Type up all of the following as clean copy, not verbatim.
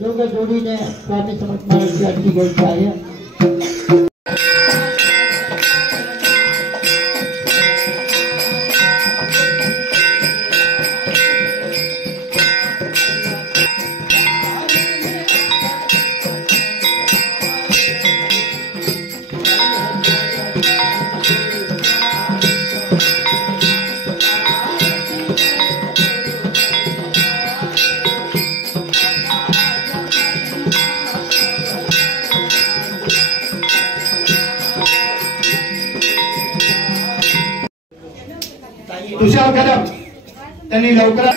दोघं जोडीने स्वामी समर्थ महाराज आरती घ्यायची आहे. तुषार कदम त्यांनी लवकर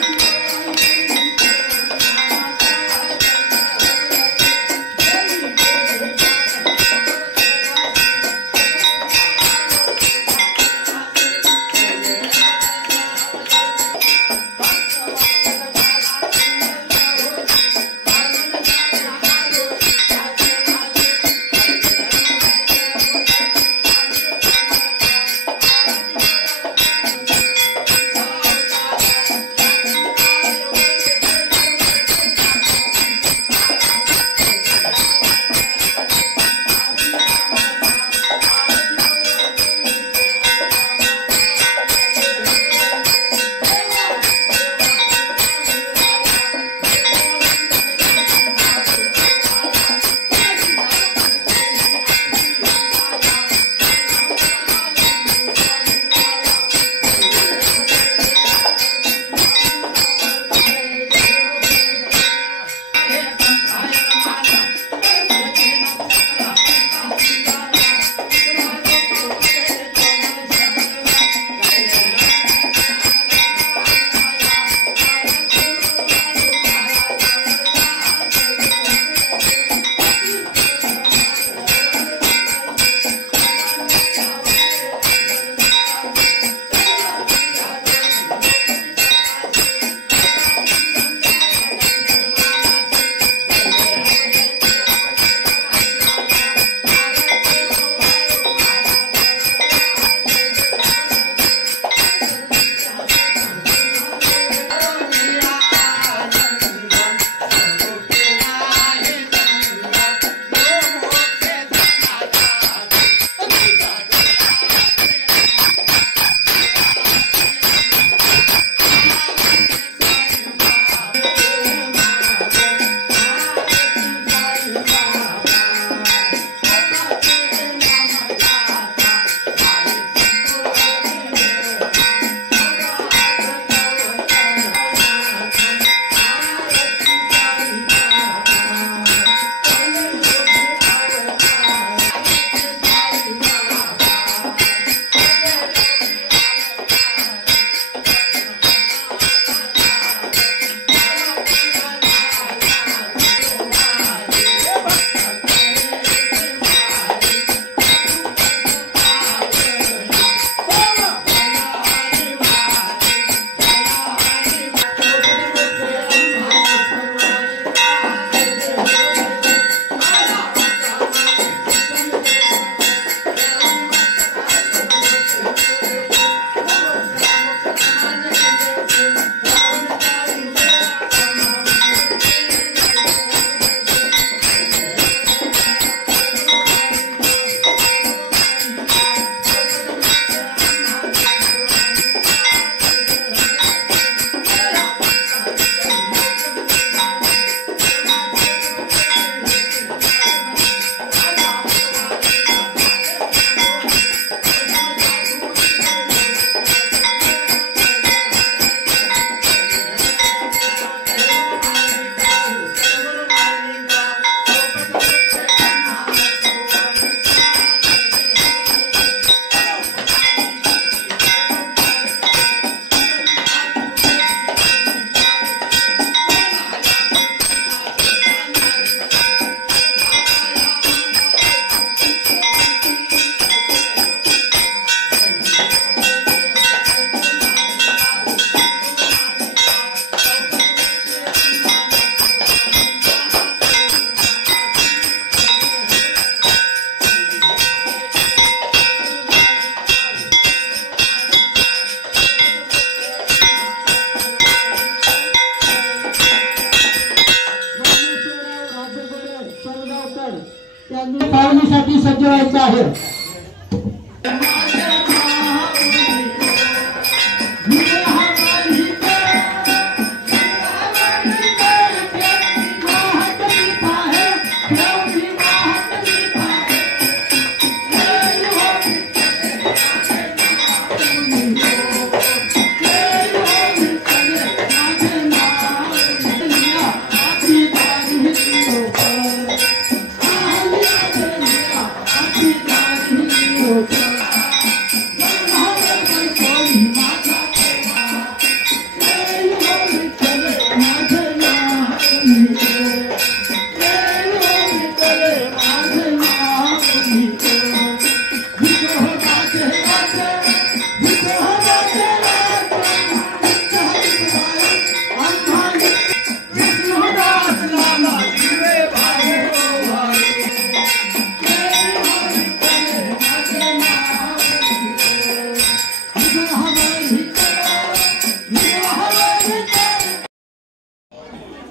त्यांनी पावणीसाठी सज्ज व्हायचं आहे.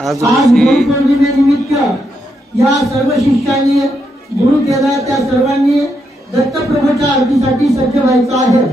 आज गुरुपौर्णिमेनिमित्त या सर्व शिष्यांनी गुरु केला, त्या सर्वांनी दत्तप्रभूच्या आरतीसाठी सज्ज व्हायचं आहे.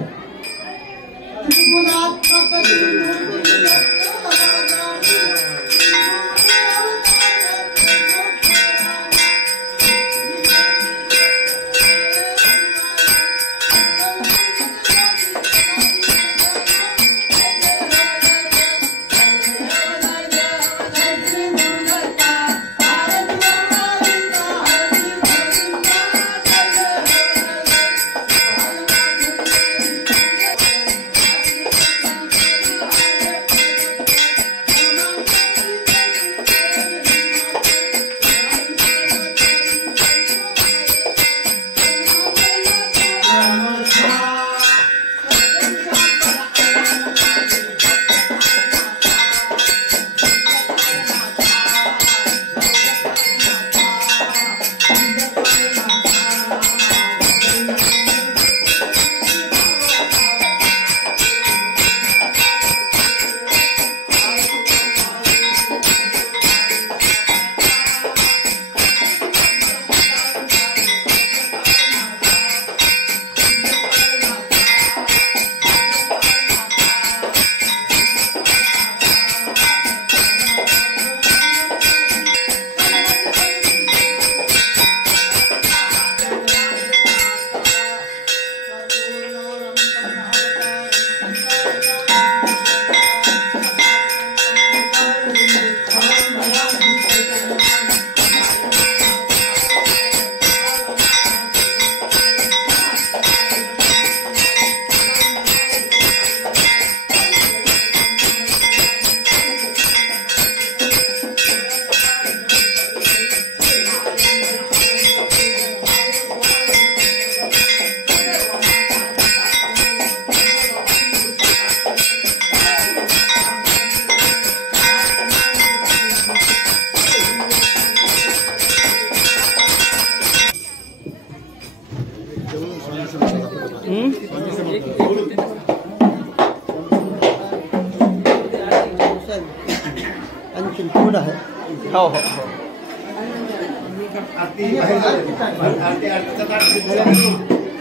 आणखी पुढं आहे. हो हो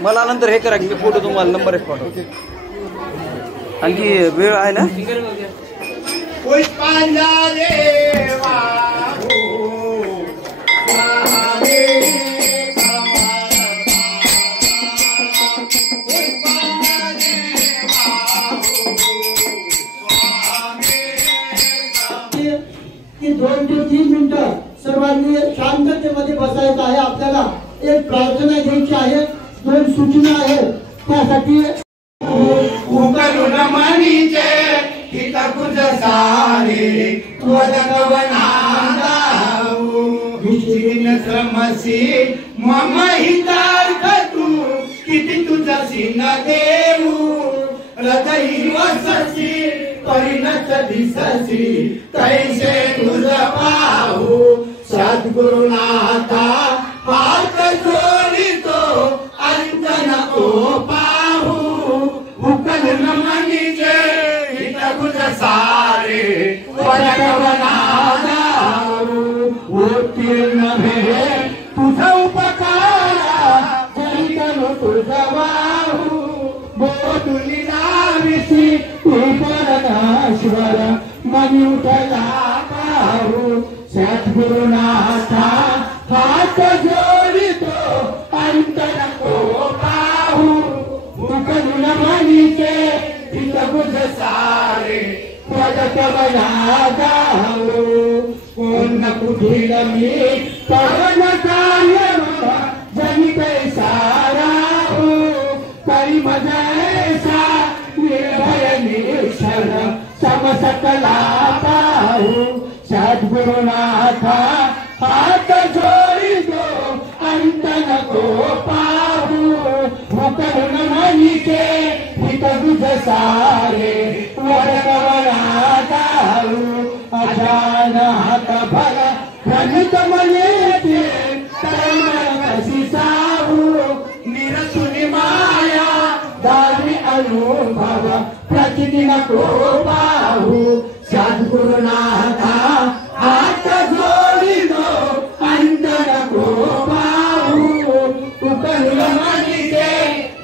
मला नंतर हे करा की फोटो तुम्हाला नंबर एक पाठवतो. आणखी वेळ आहे ना. की 2 ते 3 मिनिटं सर्वांनी शांततेमध्ये बसायचं आहे. आपल्याला एक प्रार्थना घ्यायची आहे, 2 सूचना आहेत त्यासाठी. किती तुझा सीना देऊ हृदय वससी परिणत दिससी कैसे तुझ पाहू सद्गुरुनाथा हात जोडितो अंत नको पाहू उकल नमनीचे हित तुझ सारे परकवनादारू उत्तीर्ण भेट तुझ उपकार सद्गुरुनाथा हात जोडितो अंत नको पाहू मुकरुण मनीचे हित बुध सारे पदक बना गाऊ कोण कुठील मी पवन कार्य जनी पैसारा करी मजैसा निर्भय निश्चल समसकला पाहू सद्गुरुनाथा हात जोडी दो अंत नको पाहू मुकरुण मनीचे हित बुध सारे वरकवना गाऊ अजान हात भर प्रणित मनेते कर्म कशी साहू निरसुनी माया दारी अनुभव प्रतिदिन को पाहू सद्गुरुनाथा हात जोडी दो अंत नको पाहू उपरुण मनीचे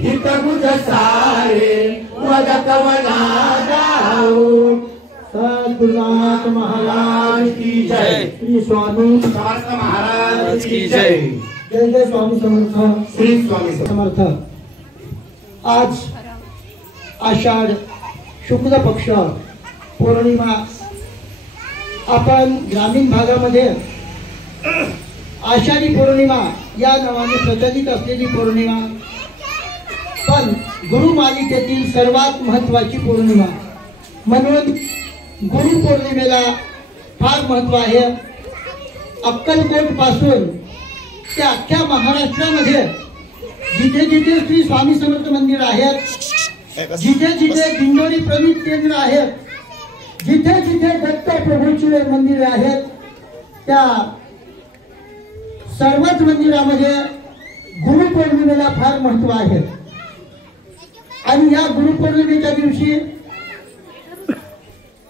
हित बुध सारे वदकवना गाऊ सद्गुरुनाथ महाराज की जय। श्री स्वामी समर्थ महाराज की जय। जय जय स्वामी समर्थ। श्री स्वामी समर्थ। आज आषाढ शुक्ल पक्ष पौर्णिमा आपण ग्रामीण भागामध्ये आषाढी पौर्णिमा या नावाने प्रचलित असलेली पौर्णिमा, पण गुरुमालिकेतील सर्वात महत्त्वाची पौर्णिमा म्हणून गुरुपौर्णिमेला फार महत्त्व आहे। अक्कलकोट पासून त्या अख्ख्या महाराष्ट्रामध्ये जिथे जिथे श्री स्वामी समर्थ मंदिर आहेत, जिथे जिथे दिंडोरी प्रणित केंद्र आहेत, जिथे जिथे दत्त प्रभूचे मंदिर आहेत, त्या सर्वच मंदिरामध्ये गुरुपौर्णिमेला फार महत्त्व आहे। आणि या गुरुपौर्णिमेच्या दिवशी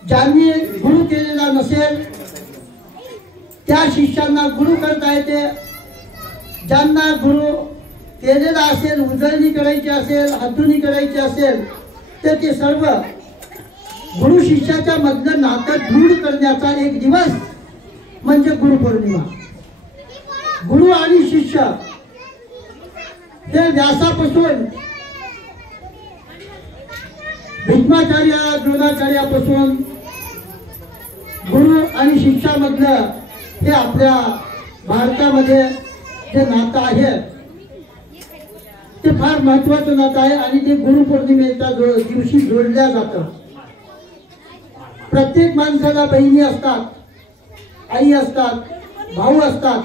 ज्यांनी गुरु केलेला नसेल त्या शिष्यांना गुरु करता येते, ज्यांना गुरु केलेला असेल, उजळणी करायची असेल, हातुनी करायची असेल, तर ते सर्व गुरु शिष्याच्या मधलं नातं दृढ करण्याचा एक दिवस म्हणजे गुरुपौर्णिमा। गुरु आणि शिष्य हे व्यासापासून भीष्माचार्य द्रोणाचार्यापासून गुरु आणि शिष्यामधलं हे आपल्या भारतामध्ये जे नातं आहे ते फार महत्वाचं नातं आहे आणि ते गुरुपौर्णिमेच्या दिवशी जोडल्या जातं। प्रत्येक माणसाला बहिणी असतात, आई असतात, भाऊ असतात,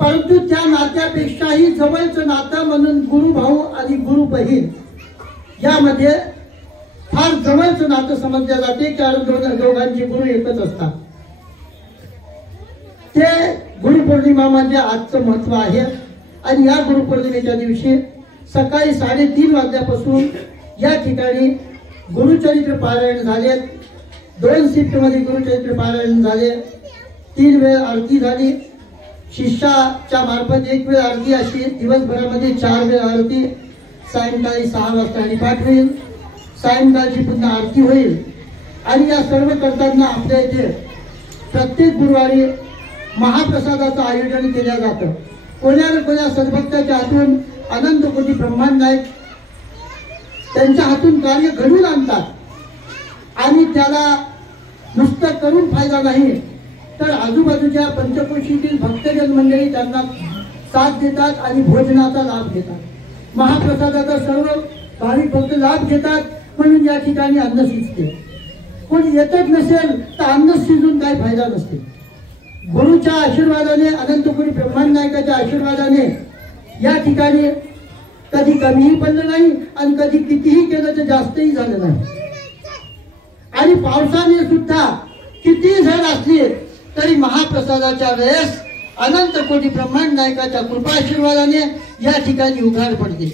परंतु त्या नात्यापेक्षाही जवळचं नातं म्हणून गुरु भाऊ आणि गुरु बहीण यामध्ये फार जवळचं नातं समजलं जाते, कारण दोघांचे गुरु एकच असतात। ते गुरुपौर्णिमा म्हणजे आजचं महत्व आहे। आणि या गुरुपौर्णिमेच्या दिवशी सकाळी 3:30 वाजल्यापासून या ठिकाणी गुरुचरित्र पारायण झाले। 2 शिफ्टमध्ये गुरुचरित्र पारायण झाले, 3 वेळ आरती झाली। शिष्याच्या मार्फत 1 वेळ आरती, अशी दिवसभरामध्ये 4 वेळ आरती। सायंकाळी 6 वाजता हरिपाठ होईल, सायंकाळची पुन्हा आरती होईल। आणि या सर्व करताना आपल्या इथे प्रत्येक गुरुवारी महाप्रसादाचं आयोजन केलं जातं। कोण्या ना कोण्या सद्भक्ताच्या हातून अनंत कोटी ब्रह्मांड नायक त्यांच्या हातून कार्य घडून आणतात आणि त्याला नुसतं करून फायदा नाही, तर आजूबाजूच्या पंचकोशीतील भक्तजन मंडळी त्यांना साथ देतात आणि भोजनाचा लाभ घेतात। महाप्रसादाचा सर्व भाविक भक्त लाभ घेतात, म्हणून या ठिकाणी अन्न शिजते। कोणी येतच नसेल तर अन्न शिजून काही फायदा नसते। गुरुच्या आशीर्वादाने, अनंत कोटी ब्रह्मांड नायकाच्या आशीर्वादाने या ठिकाणी कधी कमीही पडलं नाही आणि कधी कितीही केलं तर जास्तही झालं नाही। आणि पावसाने सुद्धा किती झड असली तरी महाप्रसादाच्या वेळेस अनंत कोटी ब्रह्मांड नायकाच्या कृपा आशीर्वादाने या ठिकाणी उघाड पडते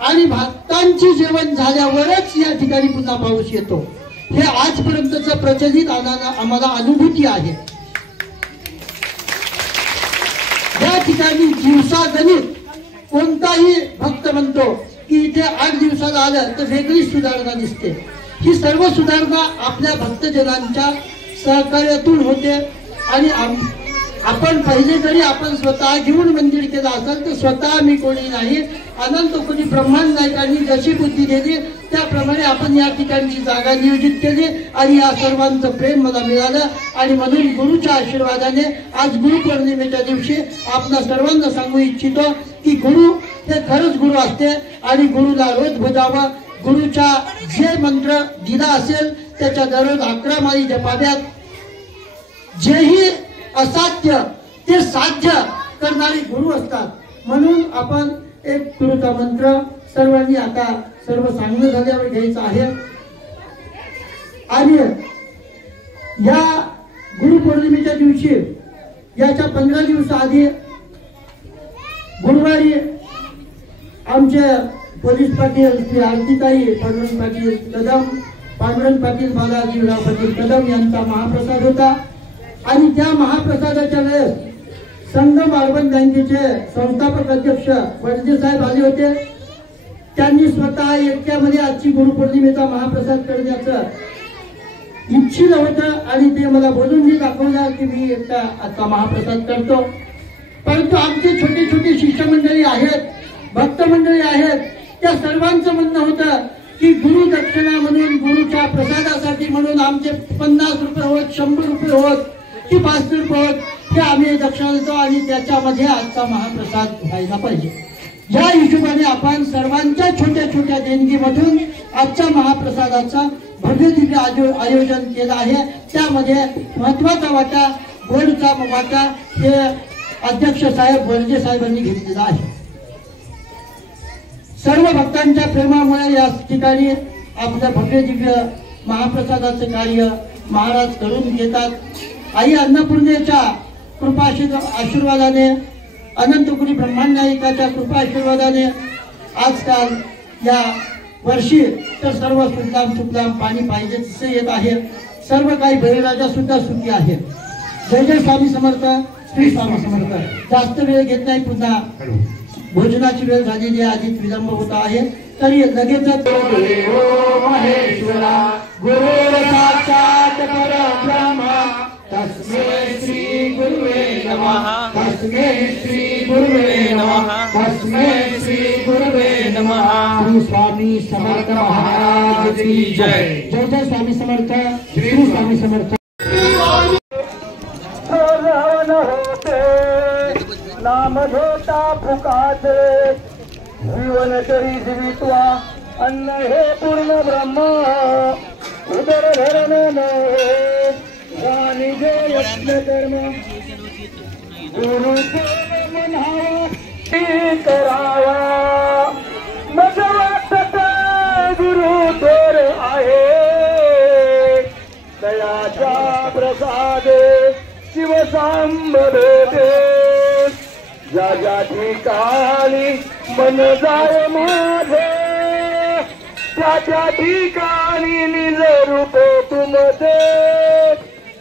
आणि भक्तांची जेवण झाल्यावरच या ठिकाणी पुन्हा पाऊस येतो। हे आजपर्यंतचं प्रचलित आम्हाला अनुभूती आहे। या ठिकाणी दिवसागणित कोणताही भक्त म्हणतो की इथे 8 दिवसाला आलं तर वेगळी सुधारणा दिसते। ही सर्व सुधारणा आपल्या भक्तजनांच्या सहकार्यातून होते आणि आपण पहिले जरी आपण स्वतः घेऊन मंदिर केलं असेल तर स्वतः मी कोणी नाही, अनंत कोणी ब्रह्मांड नायकांनी जशी बुद्धी दिली त्याप्रमाणे आपण या ठिकाणची जागा नियोजित केली आणि या सर्वांचं प्रेम मला मिळालं. आणि म्हणून गुरुच्या आशीर्वादाने आज गुरुपौर्णिमेच्या दिवशी आपल्या सर्वांना सांगू इच्छितो की गुरु हे खरंच गुरु असते आणि गुरुला रोज बजावं. गुरुचा जे मंत्र दिला असेल त्याच्या दररोज 11 माळी जपाव्यात. जेही असाध्य ते साध्य करणारे गुरु असतात. म्हणून आपण एक गुरुचा मंत्र सर्वांनी आता सर्व सांगणं झाल्यावर घ्यायचं आहे. आणि या गुरुपौर्णिमेच्या दिवशी याच्या 15 दिवस आधी गुरुवारी आमचे पोलीस पाटील श्री आरतीताई पांडुरंग पाटील कदम, पांडुरंग पाटील बालाजीराव पाटील कदम यांचा महाप्रसाद होता. आणि त्या महाप्रसादाच्या वेळेस संगम अर्बन बँकेचे संस्थापक अध्यक्ष वडजे साहेब आले होते. त्यांनी स्वतः एकट्यामध्ये आजची गुरुपौर्णिमेचा महाप्रसाद करण्याचं इच्छित होतं आणि ते मला बोलून दाखवलं की मी एकटा आजचा महाप्रसाद करतो. परंतु आमचे छोटे छोटे शिष्यमंडळी आहेत, भक्त मंडळी आहेत, त्या सर्वांचं म्हणणं होतं की गुरु दक्षिणा म्हणून गुरुच्या प्रसादासाठी म्हणून आमचे 50 रुपये होत, 100 रुपये होत की 500 रुपये होत, हे आम्ही दक्षिणा देतो आणि त्याच्यामध्ये आजचा महाप्रसाद व्हायला पाहिजे. या हिशोबाने आपण सर्वांच्या छोट्या छोट्या देणगीमधून आजच्या महाप्रसादाचा भव्य दिव्य आयोजन केलं आहे. त्यामध्ये महत्वाचा वाटा, गोडचा वाटा हे अध्यक्ष साहेब वडजे साहेबांनी घेतलेला आहे. सर्व भक्तांच्या प्रेमामुळे या ठिकाणी आपल्या भव्य दिव्य महाप्रसादाचे कार्य महाराज करून घेतात. आई अन्नपूर्णेच्या कृपा आशीर्वादाने, अनंतपुरी ब्रह्मांड नायकाच्या कृपा आशीर्वादाने आजकाल या वर्षी तर सर्व सुखलाम सुखलाम पाणी पाहिजे तसे येत आहे. सर्व काही बळीराजा सुद्धा सुखी आहे. जय जय स्वामी समर्थ, श्री स्वामी समर्थ. जास्त वेळ घेत नाही, पुन्हा भोजनाची वेळ झालेली आहे, आधीच विलंब होत आहे. तरी लगेचच महेश्वरा गुरु साक्षात परब्रह्म तस्मै श्री गुरुवे नमः, तस्मै श्री गुरुवे नमः, तस्मै श्री गुरुवे नमः. श्री स्वामी समर्थ महाराज की जय. जय जय स्वामी समर्थ, श्री स्वामी समर्थ. नाम घेता फुकाचे जीवन तरी जीवित्वा, अन्न हे पूर्ण ब्रह्म उदर धरण नये, वाणी जे यज्ञ कर्म गुरु म्हणावा करावा. मग वाटत गुरु थोर आहे, दयाच्या प्रसादे शिवसांबते. ज्या ज्या ठिकाणी मन जाय माझे, त्या त्या ठिकाणी निज रूप तुमचे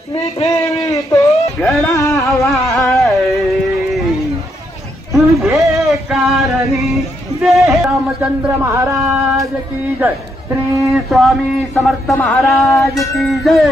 मी ठेवितो घडावा. तुझे कारणी देह. रामचंद्र महाराज की जय. श्री स्वामी समर्थ महाराज की जय.